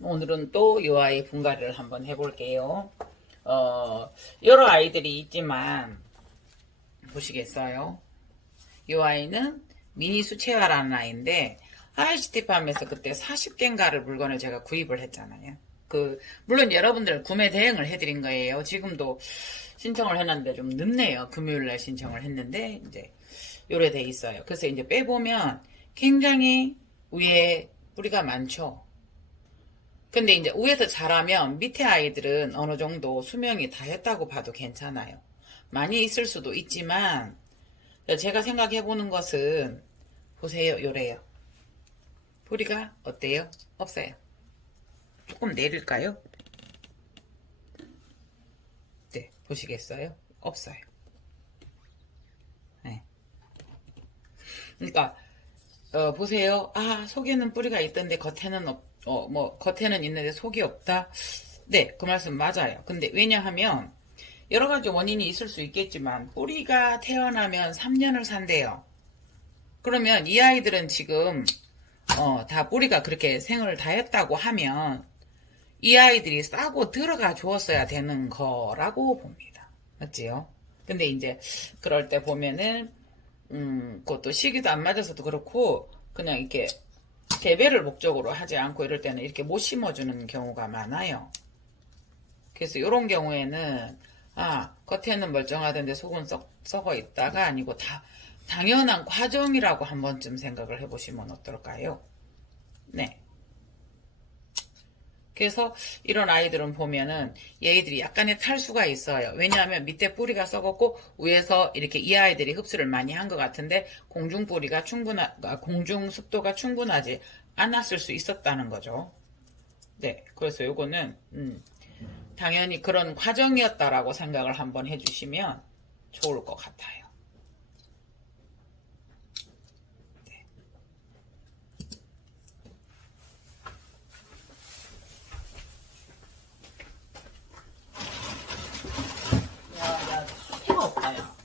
오늘은 또 이 아이 분갈이를 한번 해볼게요. 여러 아이들이 있지만 보시겠어요? 이 아이는 미니 수채화라는 아이인데 하이시티팜에서 그때 40개인가를 물건을 제가 구입을 했잖아요. 물론 여러분들 구매 대행을 해드린 거예요. 지금도 신청을 해놨는데 좀 늦네요. 금요일날 신청을 했는데 이제 요래 돼 있어요. 그래서 이제 빼보면 굉장히 위에 뿌리가 많죠. 근데 이제 위에서 자라면 밑에 아이들은 어느 정도 수명이 다 했다고 봐도 괜찮아요. 많이 있을 수도 있지만 제가 생각해보는 것은 보세요. 요래요. 뿌리가 어때요? 없어요. 조금 내릴까요? 네, 보시겠어요? 없어요. 네. 그러니까 보세요. 아, 속에는 뿌리가 있던데 겉에는 겉에는 있는데 속이 없다. 네, 그 말씀 맞아요. 근데 왜냐하면 여러 가지 원인이 있을 수 있겠지만 뿌리가 태어나면 3년을 산대요. 그러면 이 아이들은 지금 다 뿌리가 그렇게 생을 다 했다고 하면 이 아이들이 싸고 들어가 주었어야 되는 거라고 봅니다. 맞지요? 근데 이제 그럴 때 보면은 그것도 시기도 안 맞아서도 그렇고 그냥 이렇게 재배를 목적으로 하지 않고 이럴 때는 이렇게 못 심어주는 경우가 많아요. 그래서 이런 경우에는 겉에는 멀쩡하던데 속은 썩어 있다가 아니고 당연한 과정이라고 한 번쯤 생각을 해보시면 어떨까요? 네. 그래서 이런 아이들은 보면은 얘들이 약간의 탈수가 있어요. 왜냐하면 밑에 뿌리가 썩었고 위에서 이렇게 이 아이들이 흡수를 많이 한 것 같은데 공중 습도가 충분하지 않았을 수 있었다는 거죠. 네, 그래서 요거는 당연히 그런 과정이었다라고 생각을 한번 해주시면 좋을 것 같아요. 수가 없어요.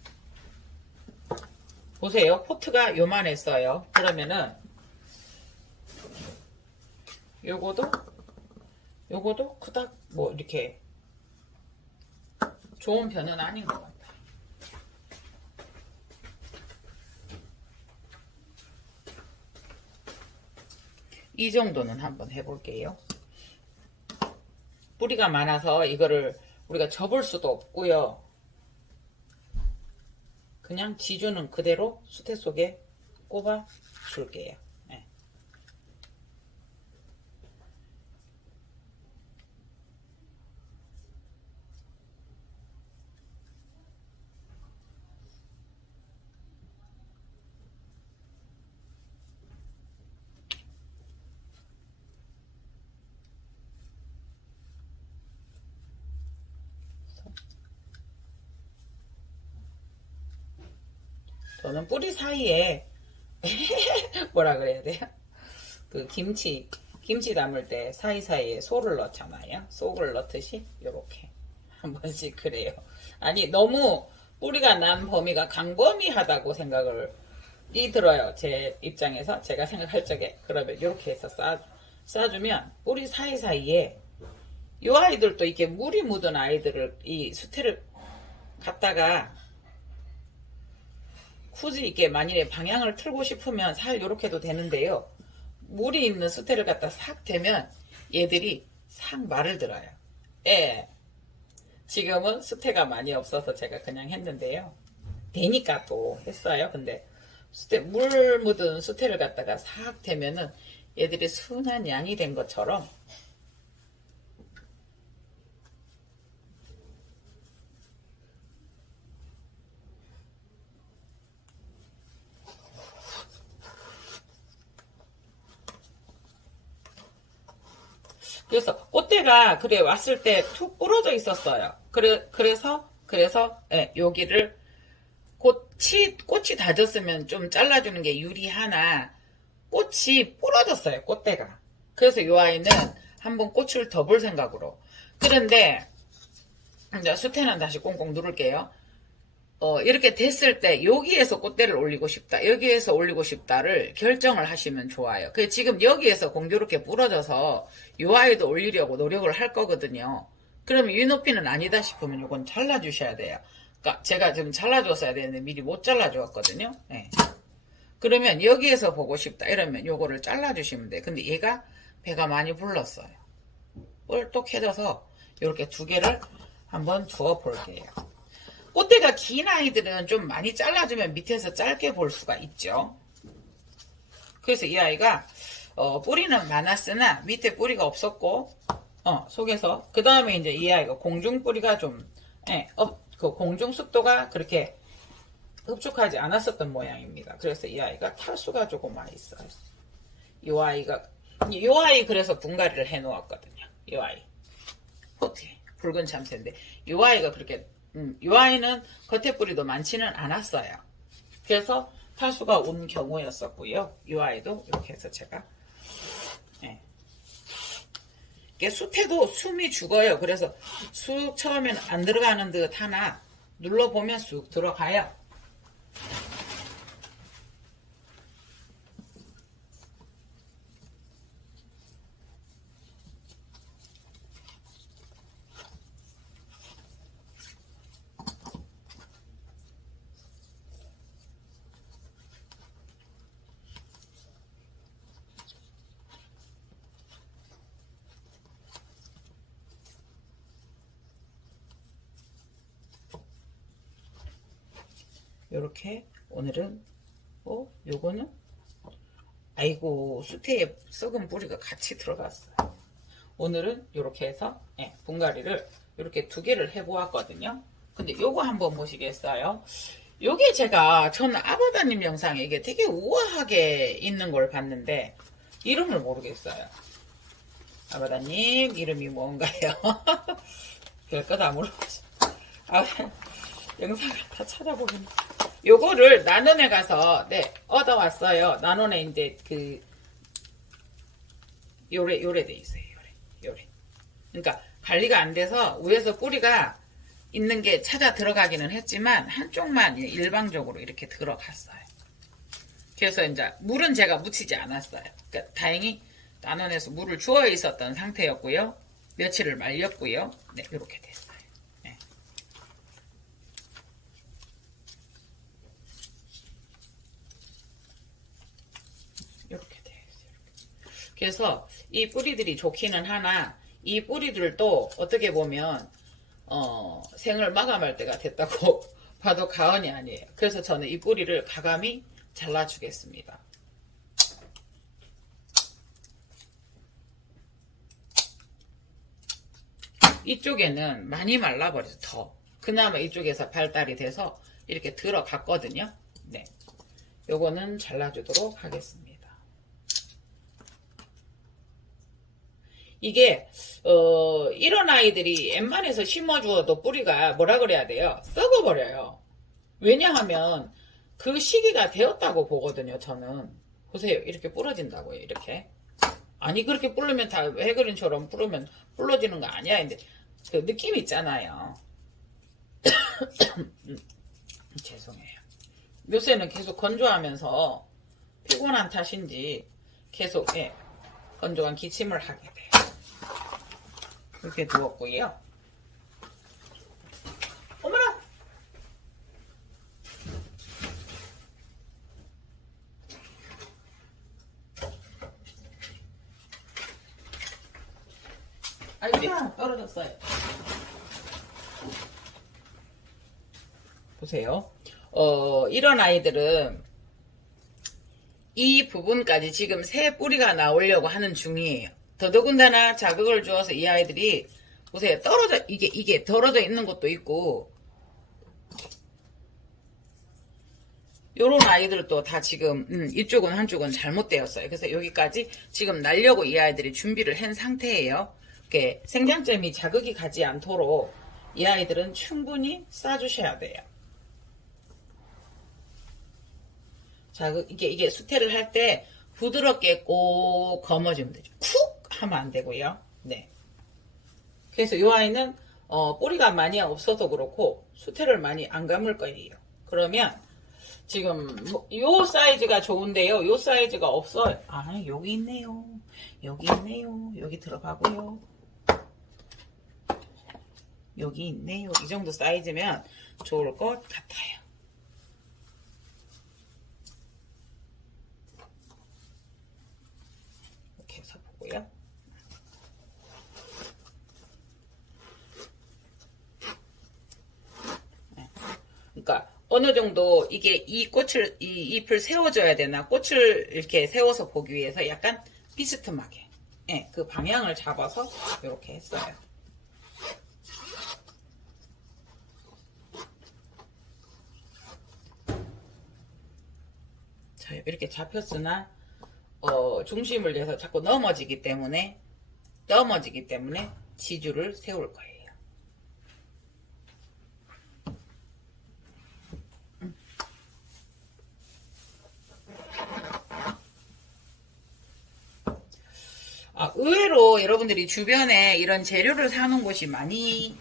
보세요. 포트가 요만했어요. 그러면은 요거도 그닥 뭐 이렇게 좋은 편은 아닌 것 같아요. 이 정도는 한번 해볼게요. 뿌리가 많아서 이거를 우리가 접을 수도 없고요. 그냥 지주는 그대로 수태 속에 꼽아 줄게요. 네. 저는 뿌리 사이에 뭐라 그래야 돼요? 그 김치 담을 때 사이사이에 소를 넣잖아요. 속을 넣듯이 요렇게 한 번씩 그래요. 아니 너무 뿌리가 난 범위가 광범위하다고 생각을 들어요. 제 입장에서 제가 생각할 적에 그러면 이렇게 해서 싸주면 뿌리 사이사이에 요 아이들도 이렇게 물이 묻은 아이들을 이 수태를 갖다가 굳이 이렇게 만일에 방향을 틀고 싶으면 살 요렇게 해도 되는데요. 물이 있는 수태를 갖다 싹 대면 얘들이 싹 말을 들어요. 예. 지금은 수태가 많이 없어서 제가 그냥 했는데요. 되니까 또 했어요. 근데 물 묻은 수태를 갖다가 싹 대면은 얘들이 순한 양이 된 것처럼 그래서 꽃대가 그래 왔을 때 툭 부러져 있었어요. 그래서 예, 여기를 꽃이 다졌으면 좀 잘라주는 게 유리하나 꽃이 부러졌어요. 꽃대가. 그래서 이 아이는 한번 꽃을 더 볼 생각으로. 그런데 이제 수태는 다시 꽁꽁 누를게요. 이렇게 됐을 때 여기에서 꽃대를 올리고 싶다, 여기에서 올리고 싶다를 결정을 하시면 좋아요. 지금 여기에서 공교롭게 부러져서 요 아이도 올리려고 노력을 할 거거든요. 그러면 이 높이는 아니다 싶으면 이건 잘라주셔야 돼요. 그러니까 제가 지금 잘라줬어야 되는데 미리 못 잘라주었거든요. 네. 그러면 여기에서 보고 싶다 이러면 요거를 잘라주시면 돼요. 근데 얘가 배가 많이 불렀어요. 뻘떡해져서 이렇게 두 개를 한번 주워 볼게요. 꽃대가 긴 아이들은 좀 많이 잘라주면 밑에서 짧게 볼 수가 있죠. 그래서 이 아이가 뿌리는 많았으나 밑에 뿌리가 없었고 속에서 그 다음에 이제 이 아이가 공중 뿌리가 좀 그 공중 습도가 그렇게 흡족하지 않았었던 모양입니다. 그래서 이 아이가 탈수가 조금 많이 있어요. 이 아이 그래서 분갈이를 해 놓았거든요. 이 아이 호티 붉은 참새인데 이 아이가 그렇게 이 아이는 겉에 뿌리도 많지는 않았어요. 그래서 탈수가 온 경우였었고요. 이 아이도 이렇게 해서 제가 숯에도 숨이 죽어요. 그래서 쑥 처음에는 안 들어가는 듯 하나 눌러보면 쑥 들어가요. 요렇게 오늘은 요거는 아이고 수태에 썩은 뿌리가 같이 들어갔어요. 오늘은 요렇게 해서 분갈이를 요렇게 두 개를 해 보았거든요. 근데 요거 한번 보시겠어요? 요게 저는 아바다님 영상에 이게 되게 우아하게 있는 걸 봤는데 이름을 모르겠어요. 아바다님 이름이 뭔가요? 별거 다 물어보지. 영상을 다 찾아보면 요거를 나눔에 가서 얻어왔어요. 나눔에 이제 요래 돼 있어요. 요래. 그러니까 관리가 안 돼서 위에서 뿌리가 있는 게 찾아 들어가기는 했지만 한쪽만 일방적으로 이렇게 들어갔어요. 그래서 이제 물은 제가 묻히지 않았어요. 그러니까 다행히 나눔에서 물을 주어 있었던 상태였고요. 며칠을 말렸고요. 네, 이렇게 됐어요. 이렇게 돼요. 그래서 이 뿌리들이 좋기는 하나 이 뿌리들도 어떻게 보면 생을 마감할 때가 됐다고 봐도 과언이 아니에요. 그래서 저는 이 뿌리를 가감히 잘라주겠습니다. 이쪽에는 많이 말라버려서 더 그나마 이쪽에서 발달이 돼서 이렇게 들어갔거든요. 네, 요거는 잘라주도록 하겠습니다. 이게 이런 아이들이 웬만해서 심어주어도 뿌리가 뭐라 그래야 돼요? 썩어버려요. 왜냐하면 그 시기가 되었다고 보거든요. 저는 보세요. 이렇게 부러진다고요. 이렇게 아니 그렇게 부르면 다 해그린처럼 부르면 불러지는 거 아니야. 근데 그 느낌 있잖아요. 죄송해요. 요새는 계속 건조하면서 피곤한 탓인지 계속 건조한 기침을 하게 돼요. 이렇게 두었고요. 어머나! 아이고 떨어졌어요. 보세요. 이런 아이들은 이 부분까지 지금 새 뿌리가 나오려고 하는 중이에요. 더더군다나 자극을 주어서 이 아이들이 보세요. 이게 떨어져 있는 것도 있고 요런 아이들도 다 지금 이쪽은 한쪽은 잘못되었어요. 그래서 여기까지 지금 날려고 이 아이들이 준비를 한 상태예요. 이렇게 생장점이 자극이 가지 않도록 이 아이들은 충분히 싸주셔야 돼요. 이게 수태를 할 때 부드럽게 꼭 거머쥐면 되죠. 쿡 하면 안 되고요. 네. 그래서 이 아이는 뿌리가 많이 없어서 그렇고 수태를 많이 안 감을 거예요. 그러면 지금 요 사이즈가 좋은데요. 요 사이즈가 없어요. 아, 여기 있네요. 여기 있네요. 여기 들어가고요. 여기 있네요. 이 정도 사이즈면 좋을 것 같아요. 이렇게 해서 보고요. 그러니까 어느 정도 이게 이 잎을 세워줘야 되나, 꽃을 이렇게 세워서 보기 위해서 약간 비스듬하게, 예, 그 방향을 잡아서 이렇게 했어요. 자, 이렇게 잡혔으나 중심을 내서 자꾸 넘어지기 때문에 지주를 세울 거예요. 의외로 여러분들이 주변에 이런 재료를 사는 곳이 많이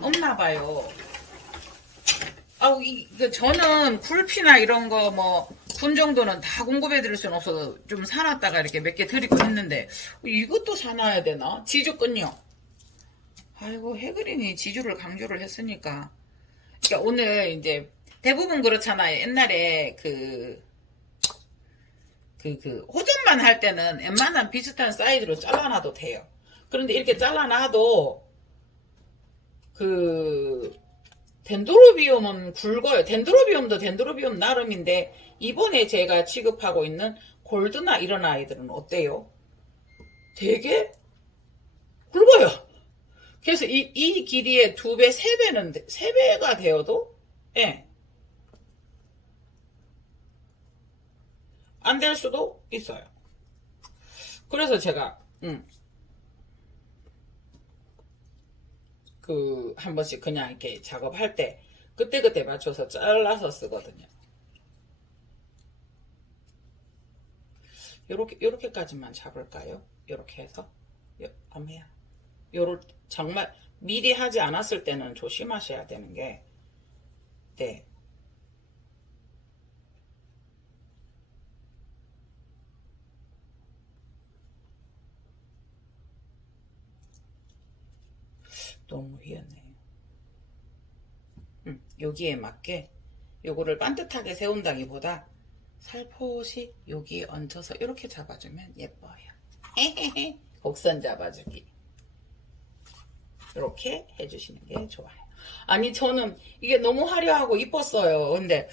없나 봐요. 저는 굴피나 이런 거 군 정도는 다 공급해 드릴 수는 없어서 좀 사놨다가 이렇게 몇 개 드리고 했는데, 이것도 사놔야 되나? 지주건요. 아이고, 해그린이 지주를 강조를 했으니까. 그러니까 오늘 이제 대부분 그렇잖아요. 옛날에 호전만 할 때는 웬만한 비슷한 사이즈로 잘라놔도 돼요. 그런데 이렇게 잘라놔도 덴드로비움은 굵어요. 덴드로비움도 덴드로비움 나름인데 이번에 제가 취급하고 있는 골드나 이런 아이들은 어때요? 되게 굵어요. 그래서 이 길이의 2배, 3배는 3배가 되어도 안 될 수도 있어요. 그래서 제가 한 번씩 그냥 이렇게 작업할 때 그때그때 맞춰서 잘라서 쓰거든요. 요렇게까지만 잡을까요? 요렇게 해서 한번 해요. 정말 미리 하지 않았을 때는 조심하셔야 되는 게, 네, 너무 휘었네요. 여기에 맞게 요거를 반듯하게 세운다기보다 살포시 여기에 얹혀서 이렇게 잡아주면 예뻐요. 곡선 잡아주기. 이렇게 해주시는 게 좋아요. 아니, 저는 이게 너무 화려하고 이뻤어요. 근데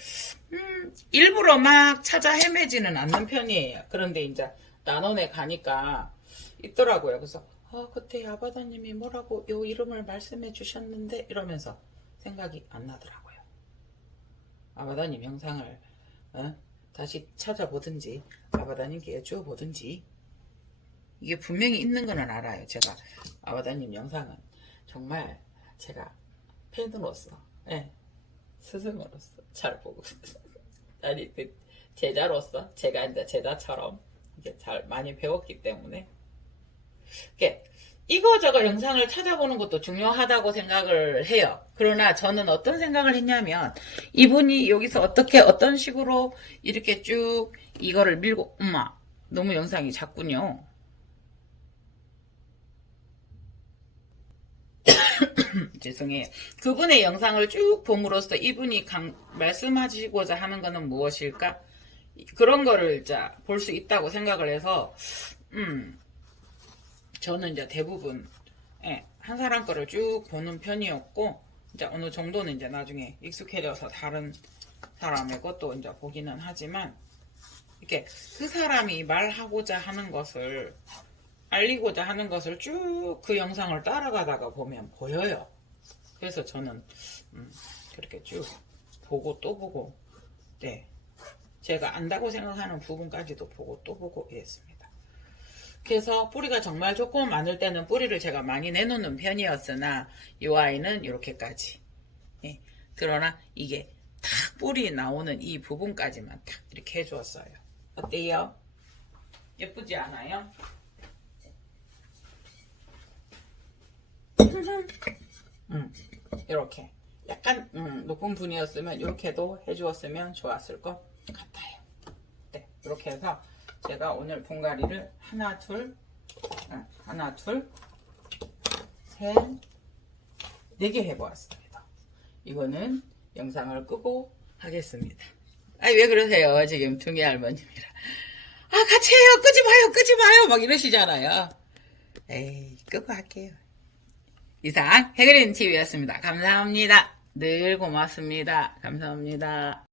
일부러 막 찾아 헤매지는 않는 편이에요. 그런데 이제 난원에 가니까 있더라고요. 그래서 그때 아바다님이 뭐라고 요 이름을 말씀해 주셨는데 이러면서 생각이 안 나더라고요. 아바다님 영상을 다시 찾아보든지 아바다님께 여쭈어보든지, 이게 분명히 있는 거는 알아요. 제가 아바다님 영상은 정말 제가 팬으로서, 스승으로서 잘 보고 아니 제자로서 제가 이제 제자처럼 이게 잘 많이 배웠기 때문에 이거저거 영상을 찾아보는 것도 중요하다고 생각을 해요. 그러나 저는 어떤 생각을 했냐면, 이분이 여기서 어떤 식으로 이렇게 쭉 이거를 밀고, 너무 영상이 작군요. 죄송해요. 그분의 영상을 쭉 봄으로써 이분이 말씀하시고자 하는 것은 무엇일까? 그런 거를 볼 수 있다고 생각을 해서, 저는 이제 대부분 한 사람 거를 쭉 보는 편이었고, 이제 어느 정도는 이제 나중에 익숙해져서 다른 사람의 것도 이제 보기는 하지만, 이렇게 그 사람이 말하고자 하는 것을 알리고자 하는 것을 쭉 그 영상을 따라가다가 보면 보여요. 그래서 저는 그렇게 쭉 보고 또 보고, 제가 안다고 생각하는 부분까지도 보고 또 보고 이랬습니다. 그래서 뿌리가 정말 조금 많을 때는 뿌리를 제가 많이 내놓는 편이었으나 이 아이는 이렇게까지, 그러나 이게 탁 뿌리 나오는 이 부분까지만 탁 이렇게 해주었어요. 어때요? 예쁘지 않아요? 이렇게 약간 높은 분이었으면 이렇게도 해주었으면 좋았을 것 같아요. 네, 이렇게 해서 제가 오늘 분갈이를 하나, 둘, 셋, 4개 해보았습니다. 이거는 영상을 끄고 하겠습니다. 아니, 왜 그러세요? 지금 둥이 할머님이라. 아, 같이 해요. 끄지 마요. 끄지 마요. 막 이러시잖아요. 에이, 끄고 할게요. 이상 해그린 TV였습니다. 감사합니다. 늘 고맙습니다. 감사합니다.